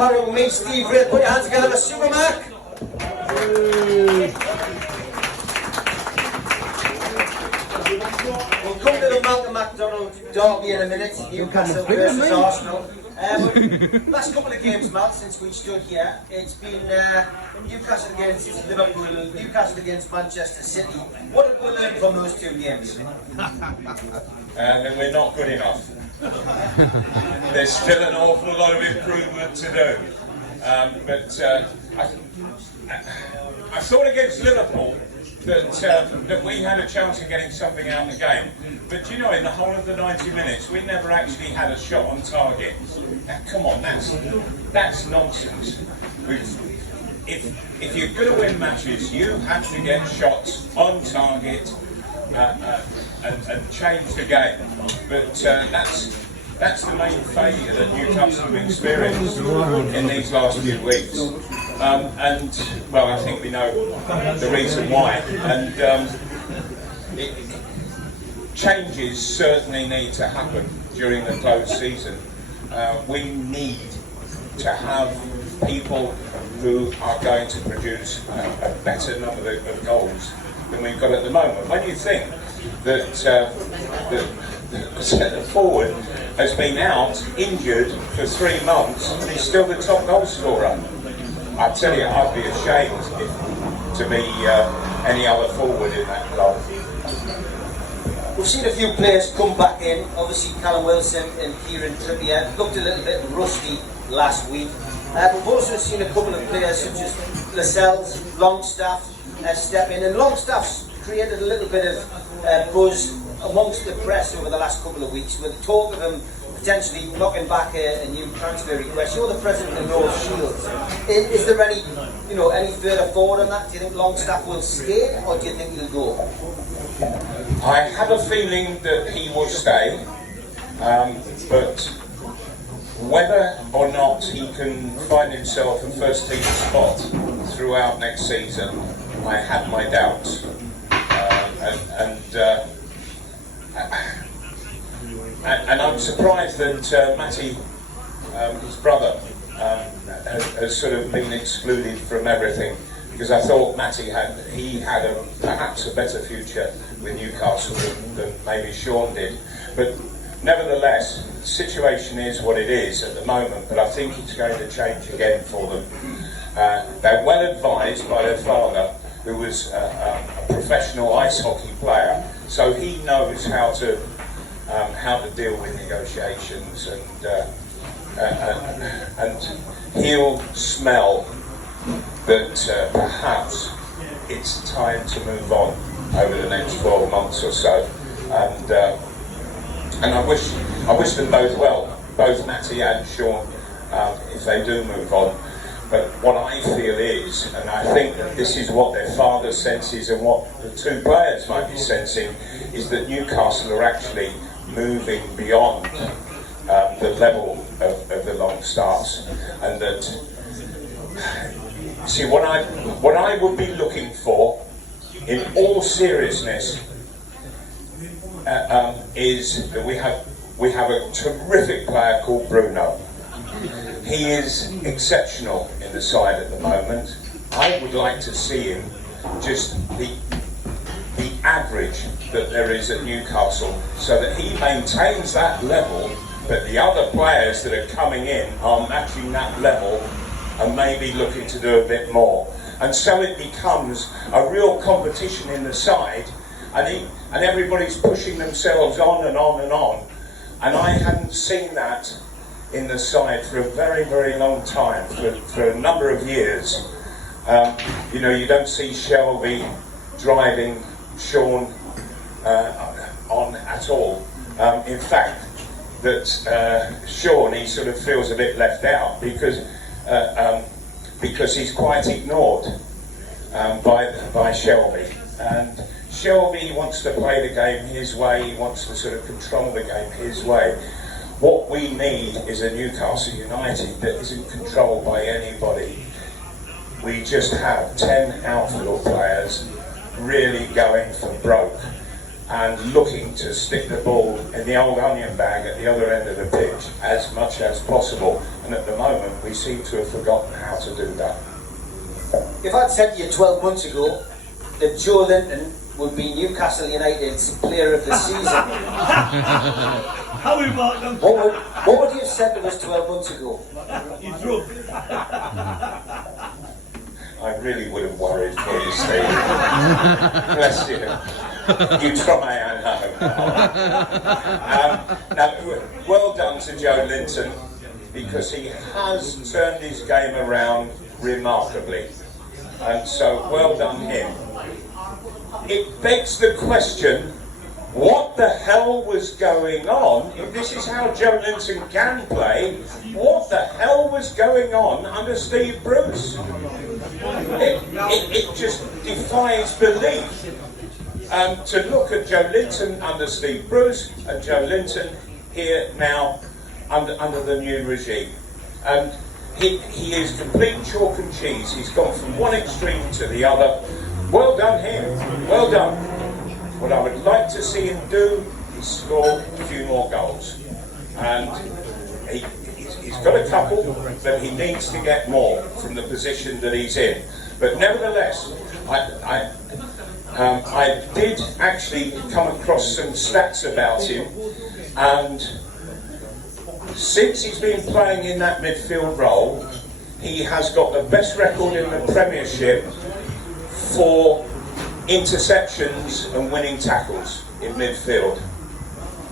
Parrot with me, Steve Ray. Put your hands together for Supermac. We'll come to the Malcolm McDonald derby in a minute. Newcastle versus Arsenal. Last couple of games, Matt, since we stood here, it's been Newcastle against Liverpool, Newcastle against Manchester City. What have we learned from those two games? That we're not good enough. There's still an awful lot of improvement to do. But I thought against Liverpool that we had a chance of getting something out of the game. But you know, in the whole of the 90 minutes, we never actually had a shot on target. Now, come on, that's nonsense. If you're going to win matches, you have to get shots on target and change the game. But that's the main failure that Newcastle have experienced in these last few weeks. And, well, I think we know the reason why. And changes certainly need to happen during the closed season. We need to have people who are going to produce a better number of goals than we've got at the moment. When you think that the centre forward has been out, injured for 3 months, and he's still the top goal scorer. I tell you, I'd be ashamed to be any other forward in that club. We've seen a few players come back in. Obviously, Callum Wilson and Kieran Trippier looked a little bit rusty last week. We've also seen a couple of players such as Lascelles, Longstaff step in, and Longstaff's created a little bit of buzz amongst the press over the last couple of weeks with the talk of him potentially knocking back a new transfer request. You're the president of North Shields. Is there any further forward on that? Do you think Longstaff will stay, or do you think he'll go? I have a feeling that he will stay, but whether or not he can find himself a first team spot throughout next season, I have my doubts. And I'm surprised that Matty, his brother, has sort of been excluded from everything, because I thought Matty had perhaps a better future with Newcastle than maybe Sean did. But nevertheless, the situation is what it is at the moment, but I think it's going to change again for them. They're well advised by their father, who was a professional ice hockey player, so he knows how to deal with negotiations, and he'll smell that perhaps it's time to move on over the next 12 months or so, and I wish them both well, both Matty and Sean, if they do move on. But what I feel is, and I think that this is what their father senses and what the two players might be sensing, is that Newcastle are actually moving beyond the level of the Longstaffs, and that, see, what I would be looking for, in all seriousness, is that we have a terrific player called Bruno. He is exceptional in the side at the moment. I would like to see him just the average that there is at Newcastle, so that he maintains that level, but the other players that are coming in are matching that level and maybe looking to do a bit more. And so it becomes a real competition in the side, and everybody's pushing themselves on and on and on. And I hadn't seen that in the side for a very, very long time, for a number of years. You don't see Shelby driving Sean on at all. In fact, that Sean, he sort of feels a bit left out because he's quite ignored by Shelby. And Shelby wants to play the game his way, he wants to sort of control the game his way. What we need is a Newcastle United that isn't controlled by anybody. We just have 10 outfield players really going for broke. and looking to stick the ball in the old onion bag at the other end of the pitch as much as possible. And at the moment, we seem to have forgotten how to do that. If I'd said to you 12 months ago that Joe Linton would be Newcastle United's Player of the Season, How we marked them? what would you have said to us 12 months ago? You drunk. I really would have worried for you, Steve. Bless you. You try, I know. Now, well done to Joe Linton, because he has turned his game around remarkably. And so, well done him. It begs the question, what the hell was going on? If this is how Joe Linton can play, what the hell was going on under Steve Bruce? It just defies belief. To look at Joe Linton under Steve Bruce and Joe Linton here now under the new regime. And he is complete chalk and cheese. He's gone from one extreme to the other. Well done him. Well done. What I would like to see him do is score a few more goals. And he's got a couple, but he needs to get more from the position that he's in. But nevertheless, I did actually come across some stats about him, and since he's been playing in that midfield role, he has got the best record in the Premiership for interceptions and winning tackles in midfield.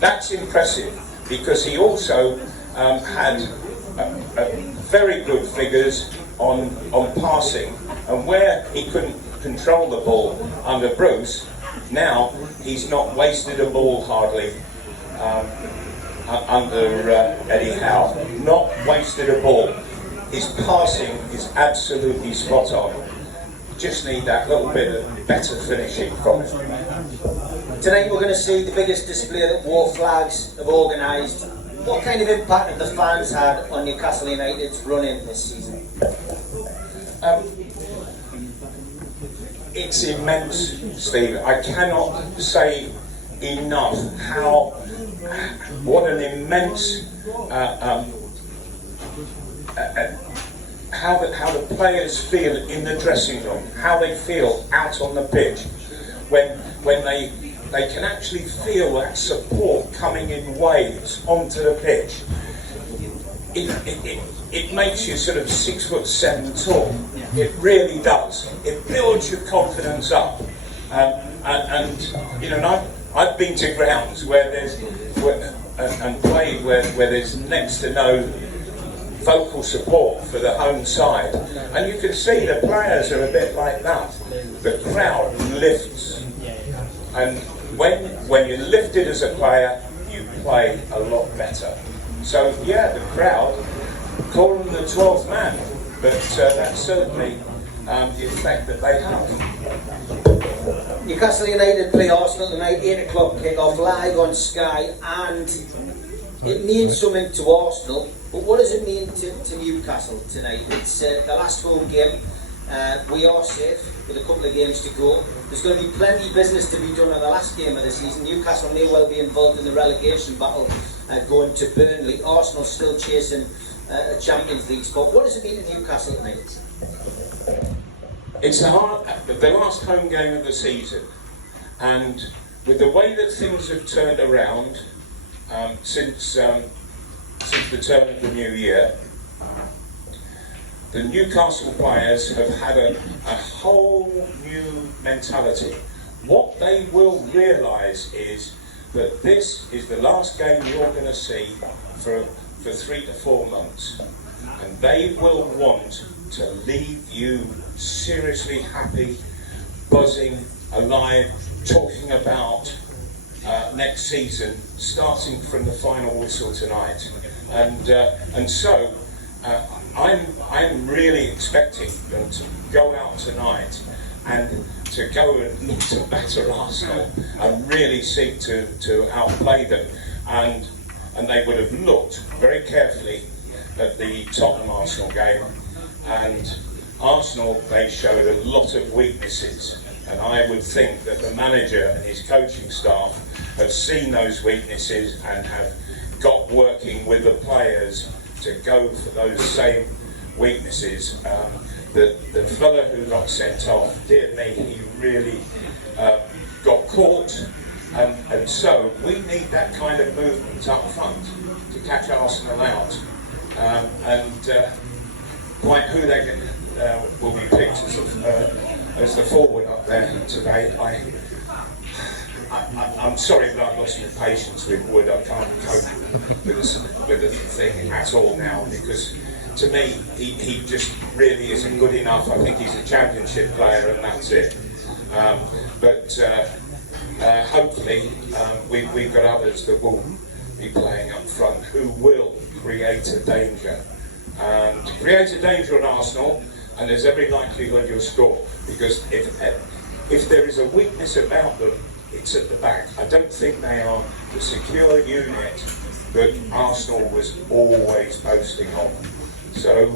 That's impressive, because he also had very good figures on passing, and where he couldn't control the ball under Bruce, now he's not wasted a ball hardly under Eddie Howe. Not wasted a ball. His passing is absolutely spot on. Just need that little bit of better finishing from him. Tonight we're going to see the biggest display that War Flags have organised. What kind of impact have the fans had on Newcastle United's run-in this season? It's immense, Steve. I cannot say enough what an immense how the players feel in the dressing room, how they feel out on the pitch, when they can actually feel that support coming in waves onto the pitch. It makes you sort of 6'7" tall. It really does. It builds your confidence up. And you know, I've been to grounds where and played where there's next to no vocal support for the home side, and you can see the players are a bit like that. The crowd lifts, and when you're lifted as a player, you play a lot better. So yeah, the crowd call them the 12th man, but that's certainly the effect that they have. Newcastle United play Arsenal tonight, 8 o'clock kick-off, live on Sky, and it means something to Arsenal, but what does it mean to Newcastle tonight? It's the last home game. We are safe with a couple of games to go. There's going to be plenty of business to be done on the last game of the season. Newcastle may well be involved in the relegation battle going to Burnley. Arsenal still chasing a Champions League spot. What does it mean to Newcastle tonight? It's the last home game of the season, and with the way that things have turned around since the turn of the new year, the Newcastle players have had a whole new mentality. What they will realise is that this is the last game you're going to see for 3 to 4 months, and they will want to leave you seriously happy, buzzing, alive, talking about next season, starting from the final whistle tonight. And so I'm really expecting them to go out tonight and to go and look to batter Arsenal and really seek to outplay them. And they would have looked very carefully at the Tottenham Arsenal game, and Arsenal, they showed a lot of weaknesses And I would think that the manager and his coaching staff have seen those weaknesses and have got working with the players to go for those same weaknesses. The fella who got sent off, dear me, he really got caught. And so we need that kind of movement up front to catch Arsenal out. Quite who they will be picked as the forward up there today, I'm sorry that I've lost my patience with Wood. I can't cope with the thing at all now, because to me he just really isn't good enough. I think he's a championship player and that's it. Hopefully we've got others that will be playing up front who will create a danger. And create a danger on Arsenal, and there's every likelihood you'll score, because if there is a weakness about them, it's at the back. I don't think they are the secure unit that Arsenal was always boasting on. So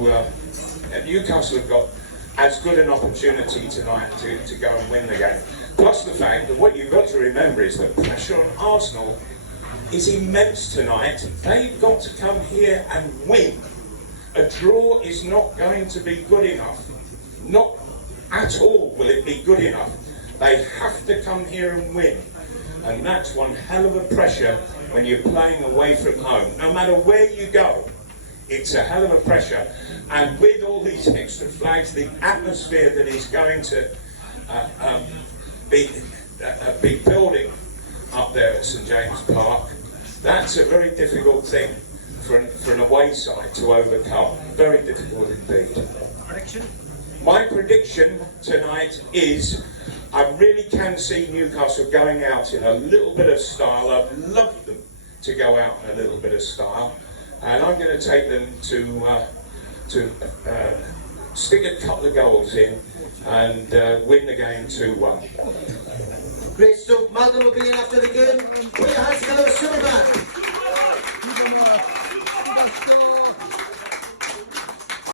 Newcastle have got as good an opportunity tonight to go and win the game. Plus the fact that what you've got to remember is that pressure on Arsenal is immense tonight. They've got to come here and win. A draw is not going to be good enough. Not at all will it be good enough. They have to come here and win. And that's one hell of a pressure when you're playing away from home. No matter where you go, it's a hell of a pressure. And with all these extra flags, the atmosphere that is going to be building up there at St James Park, that's a very difficult thing for an away side to overcome. Very difficult indeed. Prediction? My prediction tonight is I really can see Newcastle going out in a little bit of style. I'd love them to go out in a little bit of style, and I'm going to take them to stick a couple of goals in and win the game 2-1. Great stuff. Malcolm will be in after the game. Put your hands together, Supermac.